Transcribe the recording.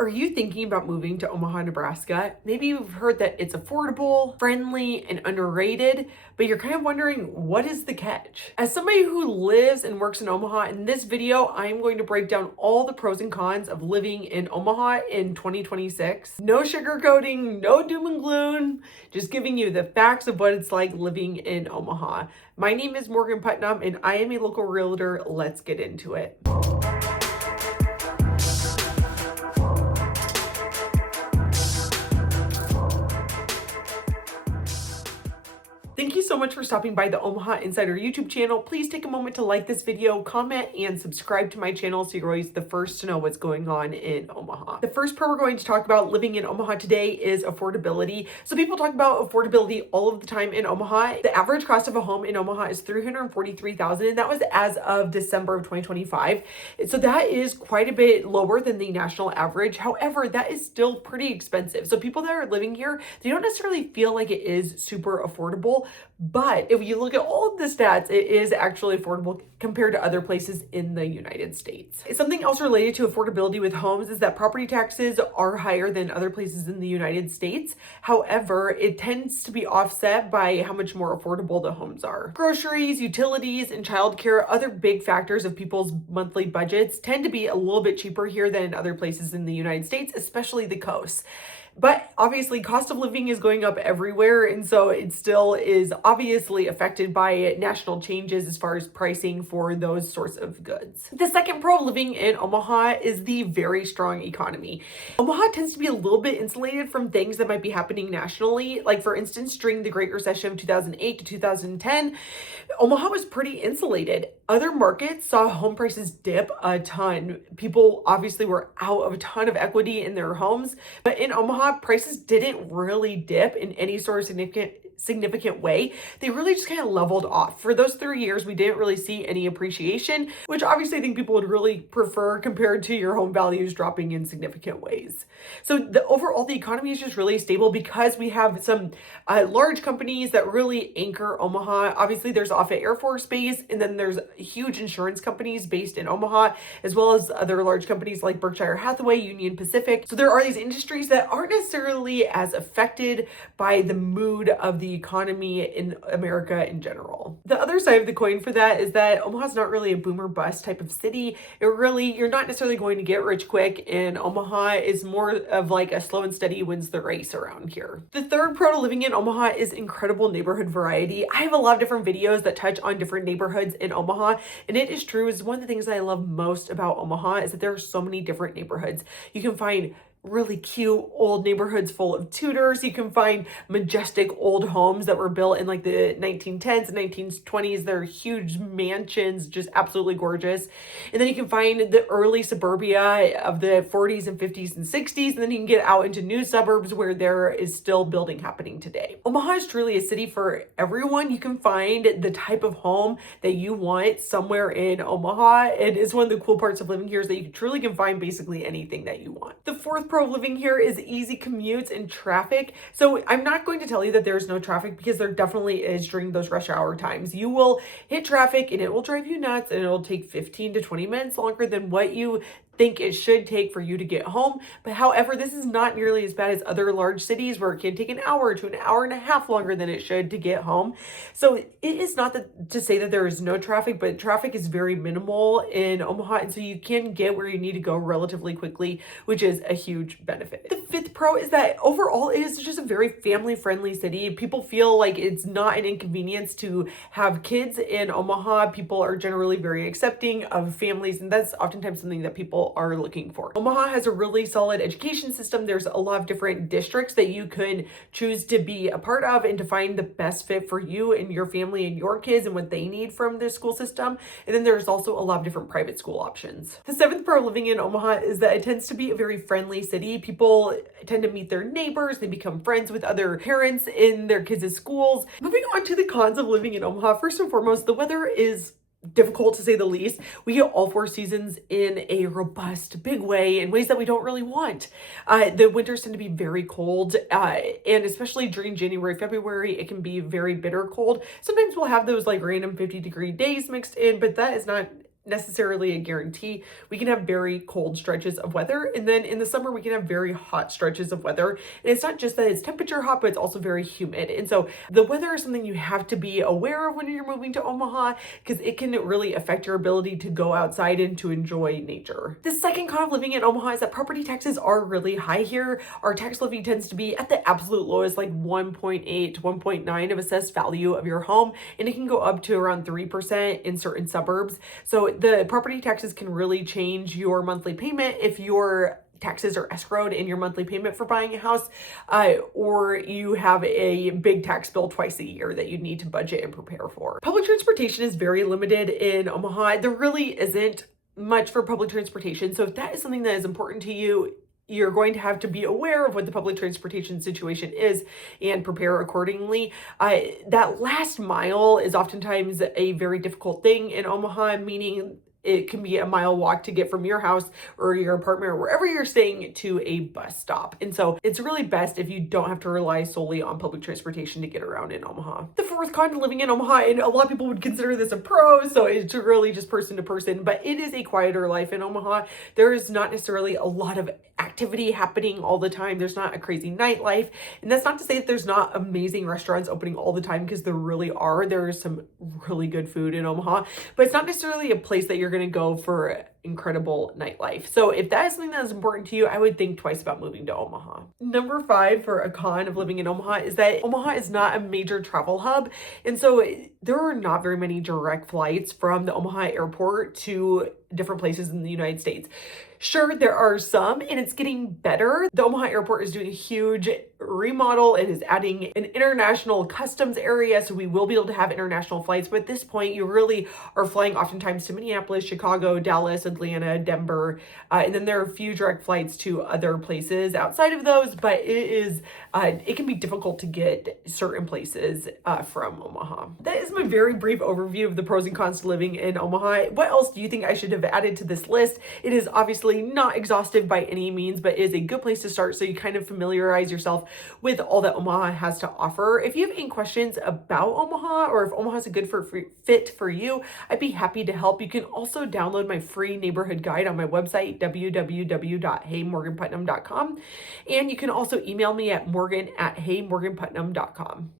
Are you thinking about moving to Omaha, Nebraska? Maybe you've heard that it's affordable, friendly, and underrated, but you're kind of wondering, what is the catch? As somebody who lives and works in Omaha, in this video, I'm going to break down all the pros and cons of living in Omaha in 2026. No sugarcoating, no doom and gloom, just giving you the facts of what it's like living in Omaha. My name is Morgan Putnam, and I am a local realtor. Let's get into it. Thank you so much for stopping by the Omaha Insider YouTube channel. Please take a moment to like this video, comment, and subscribe to my channel so you're always the first to know what's going on in Omaha. The first part we're going to talk about living in Omaha today is affordability. So people talk about affordability all of the time in Omaha. The average cost of a home in Omaha is $343,000, and that was as of December of 2025. So that is quite a bit lower than the national average. However, that is still pretty expensive. So people that are living here, they don't necessarily feel like it is super affordable. But if you look at all of the stats, it is actually affordable compared to other places in the United States. Something else related to affordability with homes is that property taxes are higher than other places in the United States. However, it tends to be offset by how much more affordable the homes are. Groceries, utilities, and childcare, other big factors of people's monthly budgets, tend to be a little bit cheaper here than in other places in the United States, especially the coast. But obviously, cost of living is going up everywhere, and so it still is obviously affected by national changes as far as pricing for those sorts of goods. The second pro of living in Omaha is the very strong economy. Omaha tends to be a little bit insulated from things that might be happening nationally. Like, for instance, during the Great Recession of 2008 to 2010, Omaha was pretty insulated. Other markets saw home prices dip a ton. People obviously were out of a ton of equity in their homes, but in Omaha, prices didn't really dip in any sort of significant way. They really just kind of leveled off. For those 3 years, we didn't really see any appreciation, which obviously I think people would really prefer compared to your home values dropping in significant ways. So the economy is just really stable because we have some large companies that really anchor Omaha. Obviously, there's Offutt Air Force Base, and then there's huge insurance companies based in Omaha, as well as other large companies like Berkshire Hathaway, Union Pacific. So there are these industries that aren't necessarily as affected by the mood of the economy in America in general. The other side of the coin for that is that Omaha's not really a boomer bust type of city. You're not necessarily going to get rich quick, and Omaha is more of like a slow and steady wins the race around here. The third pro to living in Omaha is incredible neighborhood variety. I have a lot of different videos that touch on different neighborhoods in Omaha, and it is true, is one of the things that I love most about Omaha is that there are so many different neighborhoods. You can find really cute old neighborhoods full of Tudors. You can find majestic old homes that were built in like the 1910s and 1920s. They're huge mansions, just absolutely gorgeous. And then you can find the early suburbia of the 40s and 50s and 60s. And then you can get out into new suburbs where there is still building happening today. Omaha is truly a city for everyone. You can find the type of home that you want somewhere in Omaha. It is one of the cool parts of living here is that you truly can find basically anything that you want. The fourth pro of living here is easy commutes and traffic. So I'm not going to tell you that there's no traffic, because there definitely is during those rush hour times. You will hit traffic and it will drive you nuts, and it'll take 15 to 20 minutes longer than what you think it should take for you to get home. But however, this is not nearly as bad as other large cities where it can take an hour to an hour and a half longer than it should to get home. So it is not to say that there is no traffic, but traffic is very minimal in Omaha, and so you can get where you need to go relatively quickly, which is a huge benefit. The fifth pro is that overall it is just a very family-friendly city. People feel like it's not an inconvenience to have kids in Omaha. People are generally very accepting of families, and that's oftentimes something that people are looking for. Omaha has a really solid education system. There's a lot of different districts that you can choose to be a part of and to find the best fit for you and your family and your kids and what they need from the school system. And then there's also a lot of different private school options. The seventh pro of living in Omaha is that it tends to be a very friendly city. People tend to meet their neighbors. They become friends with other parents in their kids' schools. Moving on to the cons of living in Omaha, first and foremost, the weather is difficult to say the least. We get all four seasons in a robust, big way, in ways that we don't really want. The winters tend to be very cold, and especially during January, February, it can be very bitter cold. Sometimes we'll have those like random 50-degree days mixed in, but that is not necessarily a guarantee. We can have very cold stretches of weather, and then in the summer we can have very hot stretches of weather. And it's not just that it's temperature hot, but it's also very humid. And so the weather is something you have to be aware of when you're moving to Omaha, because it can really affect your ability to go outside and to enjoy nature. The second con of living in Omaha is that property taxes are really high here. Our tax levy tends to be at the absolute lowest, like 1.8 to 1.9 of assessed value of your home, and it can go up to around 3% in certain suburbs. So the property taxes can really change your monthly payment if your taxes are escrowed in your monthly payment for buying a house, or you have a big tax bill twice a year that you need to budget and prepare for. Public transportation is very limited in Omaha. There really isn't much for public transportation. So if that is something that is important to you, you're going to have to be aware of what the public transportation situation is and prepare accordingly. That last mile is oftentimes a very difficult thing in Omaha, meaning it can be a mile walk to get from your house or your apartment or wherever you're staying to a bus stop. And so it's really best if you don't have to rely solely on public transportation to get around in Omaha. The fourth con to living in Omaha, and a lot of people would consider this a pro, so it's really just person to person, but it is a quieter life in Omaha. There is not necessarily a lot of activity happening all the time. There's not a crazy nightlife. And that's not to say that there's not amazing restaurants opening all the time, because there really are. There is some really good food in Omaha, but it's not necessarily a place that you're going to go for incredible nightlife. So if that is something that is important to you, I would think twice about moving to Omaha. Number 5 for a con of living in Omaha is that Omaha is not a major travel hub. And so there are not very many direct flights from the Omaha airport to different places in the United States. Sure, there are some, and it's getting better. The Omaha airport is doing a huge remodel and is adding an international customs area, so we will be able to have international flights. But at this point, you really are flying oftentimes to Minneapolis, Chicago, Dallas, Atlanta, Denver, and then there are a few direct flights to other places outside of those, but it can be difficult to get certain places from Omaha. That is my very brief overview of the pros and cons to living in Omaha. What else do you think I should have added to this list? It is obviously not exhaustive by any means, but is a good place to start so you kind of familiarize yourself with all that Omaha has to offer. If you have any questions about Omaha, or if Omaha is a good fit for you, I'd be happy to help. You can also download my free neighborhood guide on my website, www.heymorganputnam.com. And you can also email me at morgan@heymorganputnam.com.